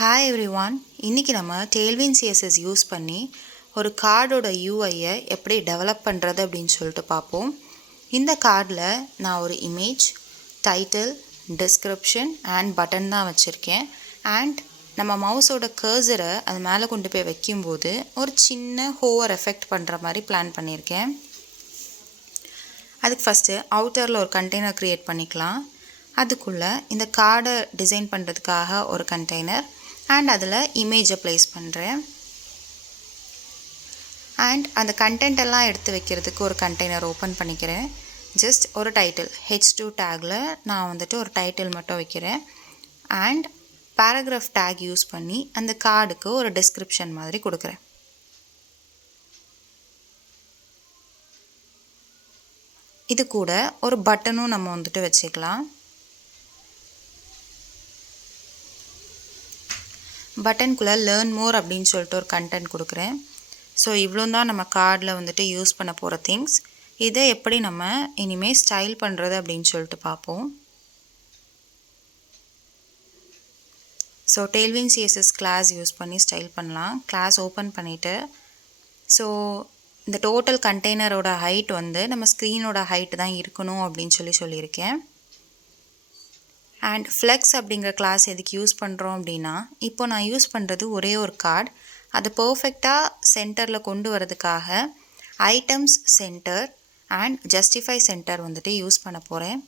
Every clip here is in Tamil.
Hi everyone, இன்னைக்கு நம்ம Tailwind CSS யூஸ் பண்ணி ஒரு கார்டோட UIயை எப்படி டெவலப் பண்ணுறது அப்படின்னு சொல்லிட்டு பார்ப்போம். இந்த கார்டில் நான் ஒரு image, title, description and button தான் வச்சுருக்கேன். அண்ட் நம்ம மவுஸோட கர்சரை அது மேலே கொண்டு போய் வைக்கும்போது ஒரு சின்ன ஹோவர் எஃபெக்ட் பண்ணுற மாதிரி பிளான் பண்ணியிருக்கேன். அதுக்கு ஃபஸ்ட்டு அவுட்டரில் ஒரு கண்டெய்னர் க்ரியேட் பண்ணிக்கலாம். அதுக்குள்ளே இந்த கார்டை டிசைன் பண்ணுறதுக்காக ஒரு கண்டெய்னர் அண்ட் அதில் இமேஜை ப்ளேஸ் பண்ணுறேன். அண்ட் அந்த கண்டென்ட் எல்லாம் எடுத்து வைக்கிறதுக்கு ஒரு கண்டெய்னர் ஓப்பன் பண்ணிக்கிறேன். ஜஸ்ட் ஒரு டைட்டில் H2 டேக்கில் நான் ஒரு டைட்டில் மட்டும் வைக்கிறேன். அண்ட் பேராகிராஃப் டேக் யூஸ் பண்ணி அந்த கார்டுக்கு ஒரு டிஸ்கிரிப்ஷன் மாதிரி கொடுக்குறேன். இது கூட ஒரு பட்டனும் நம்ம வச்சுக்கலாம். பட்டனுக்குள்ளே லேர்ன் மோர் அப்படின்னு சொல்லிட்டு ஒரு கண்டென்ட் கொடுக்குறேன். ஸோ இவ்வளோ தான் நம்ம கார்டில் யூஸ் பண்ண போகிற திங்ஸ். இதை எப்படி நம்ம இனிமேல் ஸ்டைல் பண்ணுறது அப்படின்னு சொல்லிட்டு பார்ப்போம். So Tailwind CSS class use பண்ணி ஸ்டைல் பண்ணலாம். கிளாஸ் ஓப்பன் பண்ணிவிட்டு ஸோ இந்த டோட்டல் கண்டெய்னரோட ஹைட் நம்ம ஸ்க்ரீனோட ஹைட் தான் இருக்கணும் அப்படின்னு சொல்லியிருக்கேன். அண்ட் ஃப்ளெக்ஸ் அப்படிங்கிற கிளாஸ் எதுக்கு யூஸ் பண்ணுறோம் அப்படின்னா, இப்போ நான் யூஸ் பண்ணுறது ஒரே ஒரு கார்டு, அதை பர்ஃபெக்டாக சென்டரில் கொண்டு வரதுக்காக items centre and justify centre use பண்ண போகிறேன்.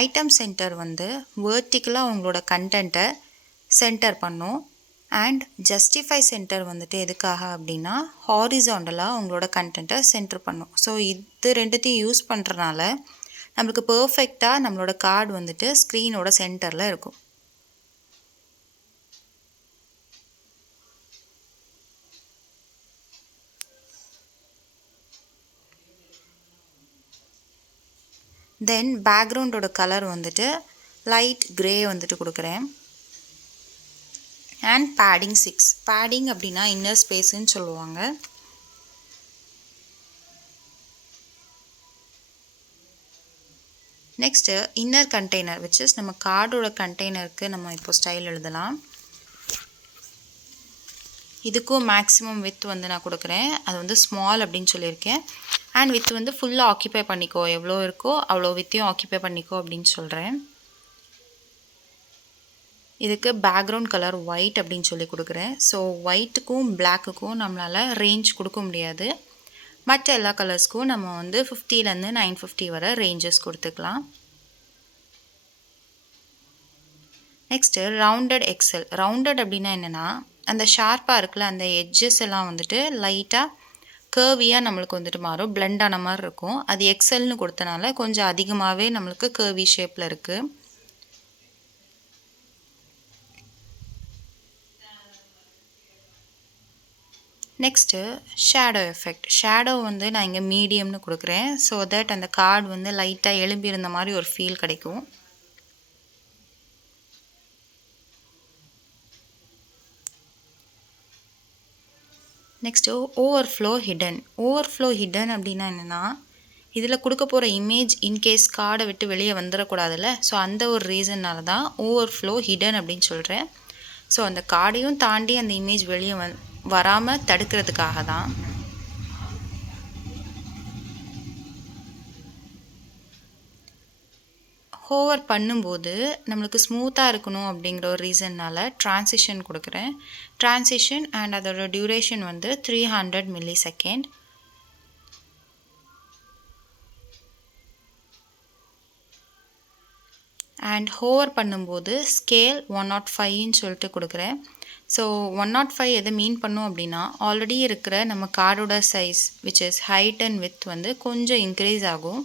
ஐட்டம் சென்டர் வேர்ட்டிக்கலாக உங்களோட கண்டென்ட்டை சென்டர் பண்ணும். அண்ட் ஜஸ்டிஃபை சென்டர் எதுக்காக அப்படின்னா ஹாரிசாண்டலாக உங்களோட கண்டென்ட்டை சென்டர் பண்ணும். ஸோ இது ரெண்டுத்தையும் யூஸ் பண்ணுறனால நம்மளுக்கு பர்ஃபெக்டாக நம்மளோட கார்டு ஸ்க்ரீனோட சென்டரில் இருக்கும். தென் பேக்ரவுண்டோட கலர் லைட் கிரே கொடுக்குறேன். And padding 6. பேடிங் அப்படின்னா இன்னர் ஸ்பேஸ்ன்னு சொல்லுவாங்க. Next inner container which is நம்ம கார்டோட கண்டெய்னருக்கு நம்ம இப்போ ஸ்டைல் எழுதலாம். இதுக்கும் மேக்ஸிமம் வித் நான் கொடுக்குறேன். அது ஸ்மால் அப்படின்னு சொல்லியிருக்கேன். அண்ட் வித் ஃபுல்லாக ஆக்கியபை பண்ணிக்கோ, எவ்வளோ இருக்கோ அவ்வளோ வித்தையும் ஆக்கியபை பண்ணிக்கோ அப்படின்னு சொல்கிறேன். இதுக்கு பேக்ரவுண்ட் கலர் ஒயிட் அப்படின்னு சொல்லி கொடுக்குறேன். ஸோ ஒயிட்டுக்கும் பிளாக்குக்கும் நம்மளால் ரேஞ்ச் கொடுக்க முடியாது. மற்ற எல்லா கலர்ஸ்க்கும் நம்ம 50லேருந்து 950 வரை ரேஞ்சஸ் கொடுத்துக்கலாம். Next rounded XL. ரவுண்டட் அப்படின்னா என்னென்னா, அந்த ஷார்ப்பாக இருக்குல்ல அந்த எட்ஜஸ் எல்லாம் லைட்டாக கர்வியாக நம்மளுக்கு மாறும், பிளெண்ட் ஆன மாதிரி இருக்கும். அது எக்ஸல்னு கொடுத்தனால கொஞ்சம் அதிகமாகவே நம்மளுக்கு கர்வி ஷேப்பில் இருக்குது. Next shadow effect. ஷேடோ நான் இங்கே மீடியம்னு கொடுக்குறேன். ஸோ தட் அந்த கார்டு லைட்டாக எழும்பி இருந்த மாதிரி ஒரு ஃபீல் கிடைக்கும். Next overflow hidden. Overflow hidden அப்படின்னா என்னென்னா, இதில் கொடுக்க போகிற இமேஜ் இன்கேஸ் கார்டை விட்டு வெளியே வந்துடக்கூடாதுல்ல. ஸோ அந்த ஒரு ரீசன்னால தான் ஓவர்ஃப்ளோ ஹிடன் அப்படின்னு சொல்கிறேன். ஸோ அந்த கார்டையும் தாண்டி அந்த இமேஜ் வெளியே வராமல் தடுக்கிறதுக்காக தான். ஹோவர் பண்ணும்போது நம்மளுக்கு ஸ்மூத்தாக இருக்கணும் அப்படிங்கிற ஒரு ரீசன்னால் ட்ரான்சிஷன் கொடுக்குறேன். ட்ரான்சிஷன் அண்ட் அதோட டியூரேஷன் 300 millisecond. அண்ட் ஹோவர் பண்ணும்போது ஸ்கேல் 105ன்னு சொல்லிட்டு கொடுக்குறேன். ஸோ 105 எதை மீன் பண்ணும் அப்படின்னா, ஆல்ரெடி இருக்கிற நம்ம கார்டோட size which is height and with கொஞ்சம் இன்க்ரீஸ் ஆகும்.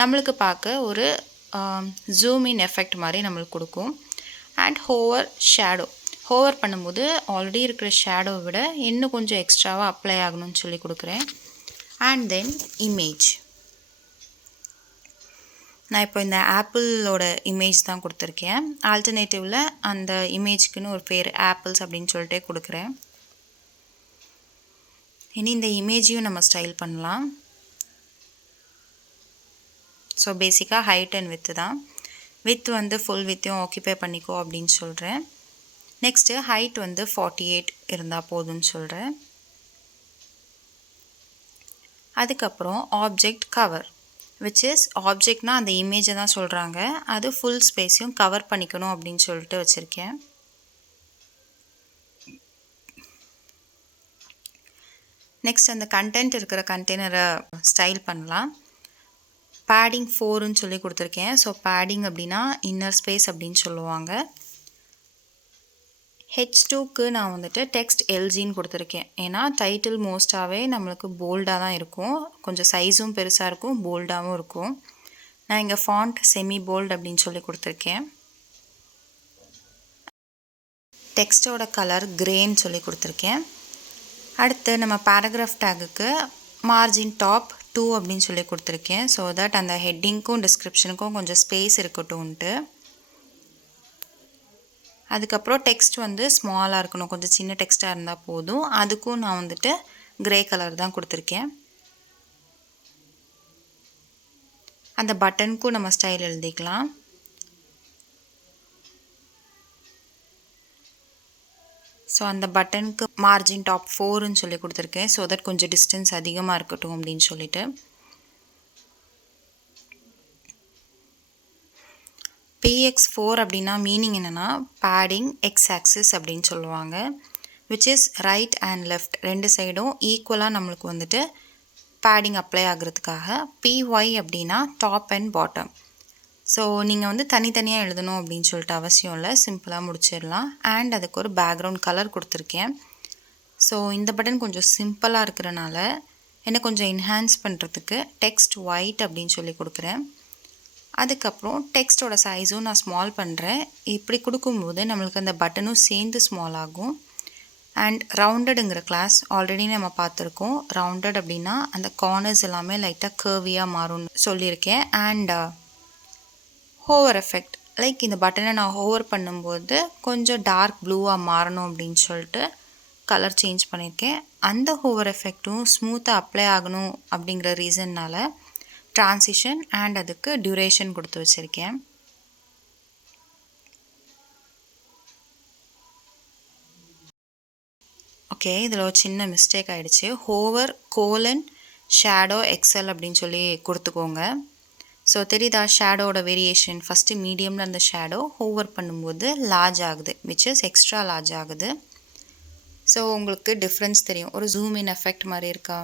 நம்மளுக்கு பார்க்க ஒரு ஜூம் இன் எஃபெக்ட் மாதிரி நம்மளுக்கு கொடுக்கும். And hover shadow. ஹோவர் பண்ணும்போது ஆல்ரெடி இருக்கிற ஷேடோவை விட இன்னும் கொஞ்சம் எக்ஸ்ட்ராவாக அப்ளை ஆகணும்னு சொல்லி கொடுக்குறேன். And then image. நான் இப்போ இந்த ஆப்பிளோட இமேஜ் தான் கொடுத்துருக்கேன். ஆல்டர்னேட்டிவில் அந்த இமேஜ்க்குன்னு ஒரு பேர் ஆப்பிள்ஸ் அப்படின்னு சொல்லிட்டே கொடுக்குறேன். இனி இந்த இமேஜையும் நம்ம ஸ்டைல் பண்ணலாம். ஸோ பேசிக்காக ஹைட் அண்ட் வித்து தான். வித் ஃபுல் வித்தையும் ஆக்கியபை பண்ணிக்கோ அப்படின்னு சொல்கிறேன். நெக்ஸ்ட்டு ஹைட் வந்து 48 இருந்தால் போதும்னு சொல்கிறேன். அதுக்கப்புறம் ஆப்ஜெக்ட் கவர், விச் இஸ் ஆப்ஜெக்ட்னா அந்த இமேஜை தான் சொல்கிறாங்க, அது ஃபுல் ஸ்பேஸையும் கவர் பண்ணிக்கணும் அப்படின்னு சொல்லிட்டு வச்சுருக்கேன். நெக்ஸ்ட் அந்த கண்டென்ட் இருக்கிற கண்டெய்னரை ஸ்டைல் பண்ணலாம். பேடிங் 4ன்னு சொல்லி கொடுத்துருக்கேன். ஸோ பேடிங் அப்படின்னா இன்னர் ஸ்பேஸ் அப்படின்னு சொல்லுவாங்க. H2க்கு நான் வந்துட்டு டெக்ஸ்ட் எல்ஜின்னு கொடுத்துருக்கேன். ஏன்னா டைட்டில் மோஸ்ட்டாகவே நம்மளுக்கு போல்டாக தான் இருக்கும், கொஞ்சம் சைஸும் பெருசாக இருக்கும், போல்டாகவும் இருக்கும். நான் இங்கே ஃபாண்ட் செமி போல்ட் அப்படின்னு சொல்லி கொடுத்துருக்கேன். டெக்ஸ்டோட கலர் கிரேன்னு சொல்லி கொடுத்துருக்கேன். அடுத்து நம்ம பேராகிராஃப் டேகுக்கு மார்ஜின் டாப் 2 அப்படின்னு சொல்லி கொடுத்துருக்கேன். ஸோ தட் அந்த ஹெட்டிங்க்கும் டிஸ்கிரிப்ஷனுக்கும் கொஞ்சம் ஸ்பேஸ் இருக்கட்டும்ன்ட்டு. அதுக்கப்புறம் டெக்ஸ்ட் வந்து ஸ்மாலாக இருக்கணும், கொஞ்சம் சின்ன டெக்ஸ்ட்டாக இருந்தால் போதும். அதுக்கும் நான் வந்துட்டு கிரே கலர் தான் கொடுத்துருக்கேன். அந்த பட்டனுக்கும் நம்ம ஸ்டைல் எழுதிக்கலாம். ஸோ அந்த பட்டனுக்கு மார்ஜின் டாப் 4ன்னு சொல்லி கொடுத்துருக்கேன். ஸோ தட் கொஞ்சம் டிஸ்டன்ஸ் அதிகமாக இருக்கட்டும் அப்படின்னு சொல்லிட்டு. PX4 அப்படின்னா மீனிங் என்னென்னா பேடிங் எக்ஸ் ஆக்சிஸ் அப்படின்னு சொல்லுவாங்க, which is right and left ரெண்டு சைடும் ஈக்குவலாக நம்மளுக்கு வந்துட்டு பேடிங் அப்ளை ஆகிறதுக்காக. PY அப்படின்னா டாப் அண்ட் பாட்டம். ஸோ நீங்கள் வந்து தனித்தனியாக எழுதணும் அப்படின்னு சொல்லிட்டு அவசியம் இல்லை, சிம்பிளாக முடிச்சிடலாம். அண்ட் அதுக்கு ஒரு பேக்ரவுண்ட் கலர் கொடுத்துருக்கேன். ஸோ இந்த பட்டன் கொஞ்சம் சிம்பிளாக இருக்கிறனால என்னை கொஞ்சம் என்ஹான்ஸ் பண்ணுறதுக்கு டெக்ஸ்ட் ஒயிட் அப்படின்னு சொல்லி கொடுக்குறேன். அதுக்கப்புறம் டெக்ஸ்டோட சைஸும் நான் ஸ்மால் பண்ணுறேன். இப்படி கொடுக்கும்போது நம்மளுக்கு அந்த பட்டனும் சேர்ந்து ஸ்மால் ஆகும். அண்ட் ரவுண்டடுங்கிற கிளாஸ் ஆல்ரெடி நம்ம பார்த்துருக்கோம். ரவுண்டட் அப்படின்னா அந்த கார்னர்ஸ் எல்லாமே லைட்டாக கர்வியாக மாறும்னு சொல்லியிருக்கேன். அண்ட் ஹோவர் எஃபெக்ட், லைக் இந்த பட்டனை நான் ஹோவர் பண்ணும்போது கொஞ்சம் டார்க் ப்ளூவாக மாறணும் அப்படின்னு சொல்லிட்டு கலர் சேஞ்ச் பண்ணியிருக்கேன். அந்த ஹோவர் எஃபெக்ட்டும் ஸ்மூத்தாக அப்ளை ஆகணும் அப்படிங்கிற ரீசன்னால் ட்ரான்சிஷன் அண்ட் அதுக்கு டியூரேஷன் கொடுத்து வச்சுருக்கேன். ஓகே, இதில் ஒரு சின்ன மிஸ்டேக் ஆகிடுச்சு. ஹோவர் :ஷேடோ எக்ஸல் அப்படின்னு சொல்லி கொடுத்துக்கோங்க. ஸோ தெரியுதா ஷேடோட வேரியேஷன்? ஃபஸ்ட்டு மீடியமில் அந்த ஷேடோ ஹோவர் பண்ணும்போது லார்ஜ் ஆகுது, விச் இஸ் எக்ஸ்ட்ரா லார்ஜ் ஆகுது. ஸோ உங்களுக்கு டிஃப்ரென்ஸ் தெரியும், ஒரு ஜூம் இன் எஃபெக்ட் மாதிரி இருக்கா?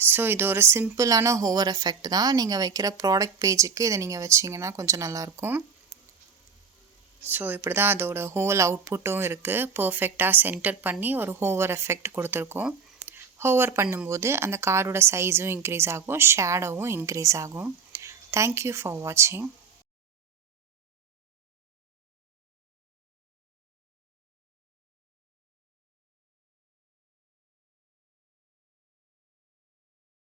ஸோ இது ஒரு சிம்பிளான ஹோவர் எஃபெக்ட் தான். நீங்கள் வைக்கிற ப்ராடக்ட் பேஜுக்கு இதை நீங்கள் வச்சிங்கன்னா கொஞ்சம் நல்லாயிருக்கும். ஸோ இப்படி தான் அதோட ஹோல் அவுட்புட்டும் இருக்குது. பர்ஃபெக்டாக சென்டர் பண்ணி ஒரு ஹோவர் எஃபெக்ட் கொடுத்துருக்கோம். ஹோவர் பண்ணும்போது அந்த கார்டோட சைஸும் இன்க்ரீஸ் ஆகும், ஷேடோவும் இன்க்ரீஸ் ஆகும். தேங்க்யூ ஃபார் வாட்சிங்.